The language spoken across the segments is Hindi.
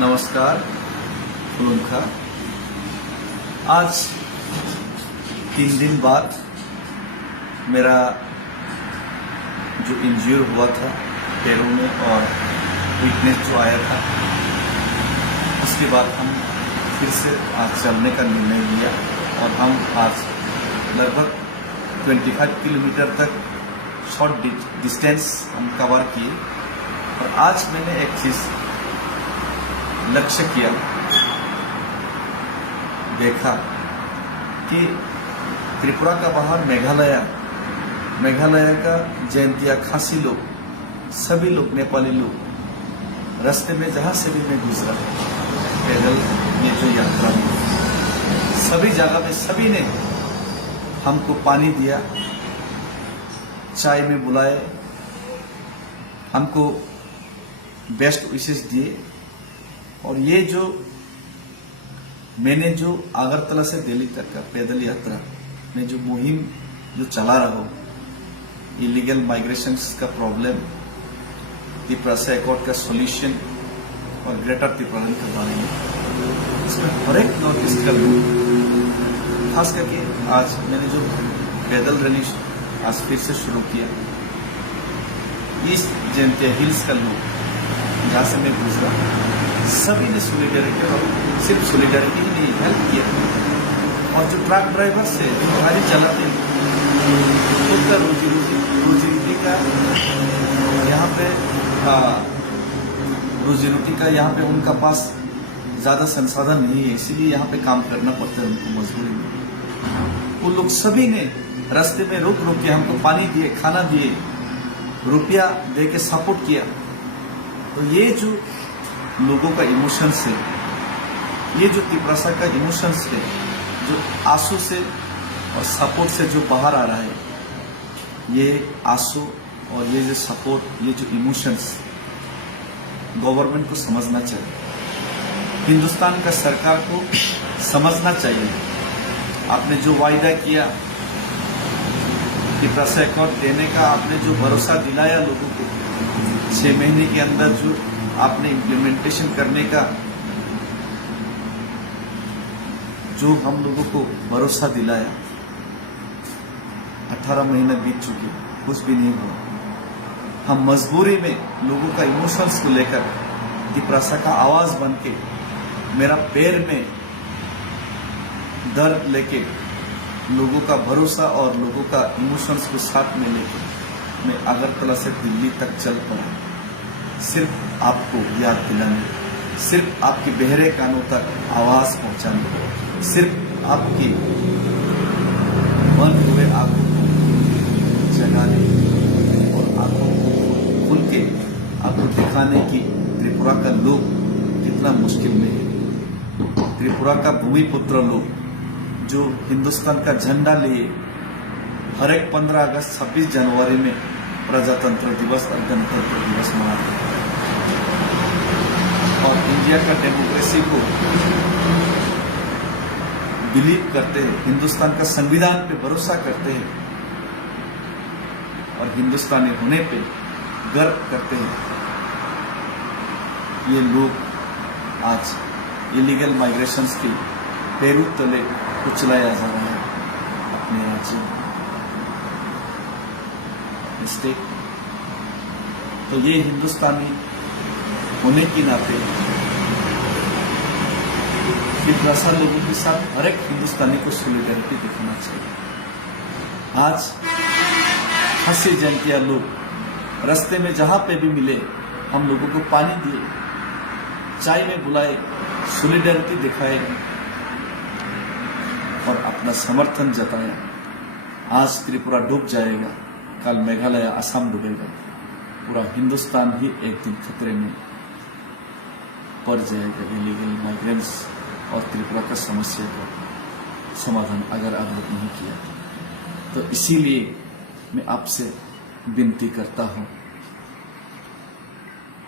नमस्कार फुलुंखा। आज 3 दिन बाद मेरा जो इंज्योर हुआ था पैरों में और वीकनेस जो आया था, उसके बाद हम फिर से आज चलने का निर्णय लिया और हम आज लगभग 25 किलोमीटर तक शॉर्ट डिस्टेंस हम कवर किए। और आज मैंने एक चीज लक्ष्य किया, देखा कि त्रिपुरा का बाहर मेघालय का जयंतिया खासी लोग, सभी लोग, नेपाली लोग रास्ते में जहां से भी मैं गुजरा पैदल ये जो यात्रा में, सभी जगह में सभी ने हमको पानी दिया, चाय में बुलाए, हमको बेस्ट विशेष दिए। और ये जो मैंने जो अगरतला से दिल्ली तक का पैदल यात्रा में जो मुहिम जो चला रहा हूँ, इलीगल माइग्रेशन का प्रॉब्लम, त्रिपुरा से एकॉर्ड का सॉल्यूशन और ग्रेटर त्रिपुरा के बारे में, इसमें हर एक नॉर्थ ईस्ट का लोग, खास करके आज मैंने जो पैदल रैली आज फिर से शुरू किया, ईस्ट जयंतिया हिल्स का लोग जहाँ से मैं गुजरा, सभी ने सोलिडेरिटी, और सिर्फ सोलिडेरिटी ही नहीं, हेल्प किया। और जो ट्रक ड्राइवर से गाड़ी चलाते हैं, उसका रोजी रोटी का यहाँ पे रोजी रोटी का यहाँ पे उनका पास ज्यादा संसाधन नहीं है, इसीलिए यहाँ पे काम करना पड़ता है उनको मजबूरी में। वो लोग सभी ने रास्ते में रुक रुक के हमको पानी दिए, खाना दिए, रुपया दे के सपोर्ट किया। तो ये जो लोगों का इमोशंस है, ये जो त्रिपुरा का इमोशंस है, जो आंसू से और सपोर्ट से जो बाहर आ रहा है, ये आंसू और ये जो सपोर्ट, ये जो इमोशंस गवर्नमेंट को समझना चाहिए, हिंदुस्तान का सरकार को समझना चाहिए। आपने जो वायदा किया त्रिपुरा से एकॉर्ड देने का, आपने जो भरोसा दिलाया लोगों को 6 महीने के अंदर, जो आपने इम्प्लीमेंटेशन करने का जो हम लोगों को भरोसा दिलाया, 18 महीने बीत चुके, कुछ भी नहीं हुआ। हम मजबूरी में लोगों का इमोशंस को लेकर त्रिपुरा का आवाज बन के, मेरा पैर में दर्द लेके, लोगों का भरोसा और लोगों का इमोशंस को साथ में लेकर मैं अगरतला से दिल्ली तक चल पड़ा, सिर्फ आपको याद दिलाने, सिर्फ आपके बहरे कानों तक आवाज पहुंचाने, सिर्फ आपकी बंद हुए आंखों को जगाने और आंखों को खुल के आपको दिखाने की त्रिपुरा का लोग कितना मुश्किल में है। त्रिपुरा का भूमिपुत्र लोग जो हिंदुस्तान का झंडा लिए हर एक 15 अगस्त 26 जनवरी में प्रजातंत्र दिवस और गणतंत्र दिवस मनाते हैं, और इंडिया का डेमोक्रेसी को बिलीव करते हैं, हिंदुस्तान का संविधान पे भरोसा करते हैं और हिंदुस्तानी होने पे गर्व करते हैं। ये लोग आज इलीगल माइग्रेशन के पैरों तले कुचलाया जा रहा है अपने राज्य में। मिस्टेक तो ये हिंदुस्तानी होने के नाते त्रिपुरा लोगों के साथ हर एक हिंदुस्तानी को सोलिडेरिटी दिखाना चाहिए। आज खासी जयंतिया लोग रास्ते में जहां पे भी मिले, हम लोगों को पानी दिए, चाय में बुलाए, सोलिडेरिटी दिखाए और अपना समर्थन जताया। आज त्रिपुरा डूब जाएगा, कल मेघालय, असम डूबेगा, पूरा हिंदुस्तान ही एक दिन खतरे में पड़ जाएगा। इलीगल माइग्रेंट्स और त्रिपुरा का समस्या का समाधान अगर आप लोग नहीं किया तो इसीलिए मैं आपसे विनती करता हूं,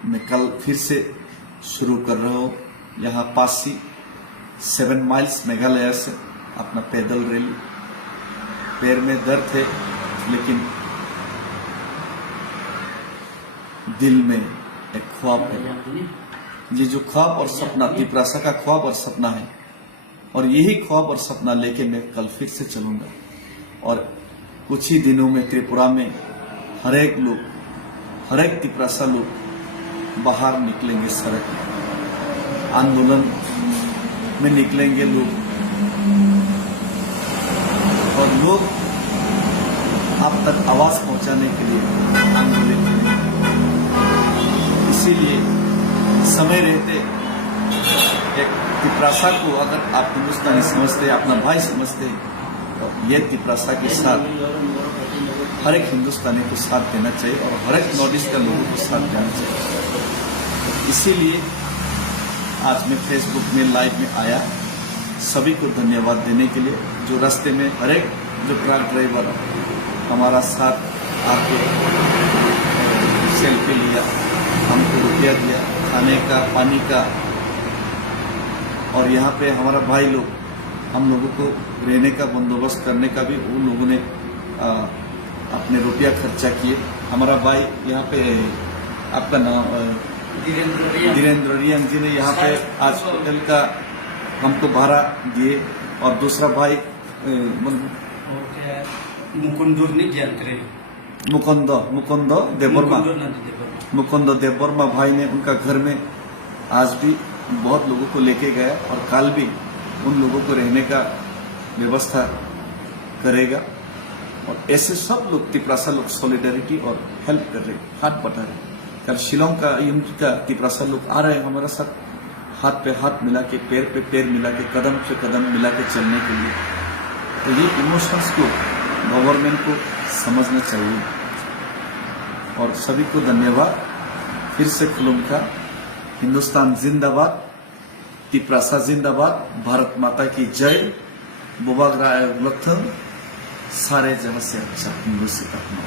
मैं कल फिर से शुरू कर रहा हूं यहाँ पास ही 7 माइल्स मेघालय से अपना पैदल रैली। पैर में दर्द है लेकिन दिल में एक ख्वाब है, ये जो ख्वाब और सपना तिपरासा का ख्वाब और सपना है, और यही ख्वाब और सपना लेके मैं कल फिर से चलूंगा। और कुछ ही दिनों में त्रिपुरा में हर एक लोग, हर एक तिपरासा लोग बाहर निकलेंगे, सड़क में आंदोलन में निकलेंगे लोग, और लोग आप तक आवाज पहुंचाने के लिए आंदोलन करेंगे। इसीलिए समय रहते एक तिपरासा को अगर आप हिंदुस्तानी समझते, अपना भाई समझते, तो ये तिपरासा के साथ हर एक हिंदुस्तानी को साथ देना चाहिए और हर एक नॉर्थ ईस्ट का लोगों को साथ देना चाहिए। इसीलिए आज मैं फेसबुक में लाइव में आया, सभी को धन्यवाद देने के लिए, जो रास्ते में हर एक जो ट्रक ड्राइवर हमारा साथ आके सेल्फी लिया, हमको रुपया दिया, खाने का, पानी का, और यहाँ पे हमारा भाई लोग हम लोगों को रहने का बंदोबस्त करने का भी उन लोगों ने अपने रुपया खर्चा किए। हमारा भाई यहाँ पे, आपका नाम धीरेन्द्र रियांग जी ने यहाँ पे आज होटल का हमको भाड़ा दिए, और दूसरा भाई मुकुंद देववर्मा भाई ने, उनका घर में आज भी बहुत लोगों को लेके गया, और कल भी उन लोगों को रहने का व्यवस्था करेगा। और ऐसे सब लोग तिपरासा लोग सॉलिडारिटी और हेल्प कर रहे, हाथ बटा रहे। कल शिलोंग का यूनिट का तिपरासा लोग आ रहे हैं हमारे साथ, हाथ पे हाथ मिला के, पैर पे पैर मिला के, कदम से कदम मिला के चलने के लिए। तो ये इमोशंस को गवर्नमेंट को समझना चाहिए। और सभी को धन्यवाद फिर से खुलूंगा। हिंदुस्तान जिंदाबाद, तिपरासा जिंदाबाद, भारत माता की जय, बुबाग्रा लथन, सारे जहां से अच्छा हिंदू से अपना।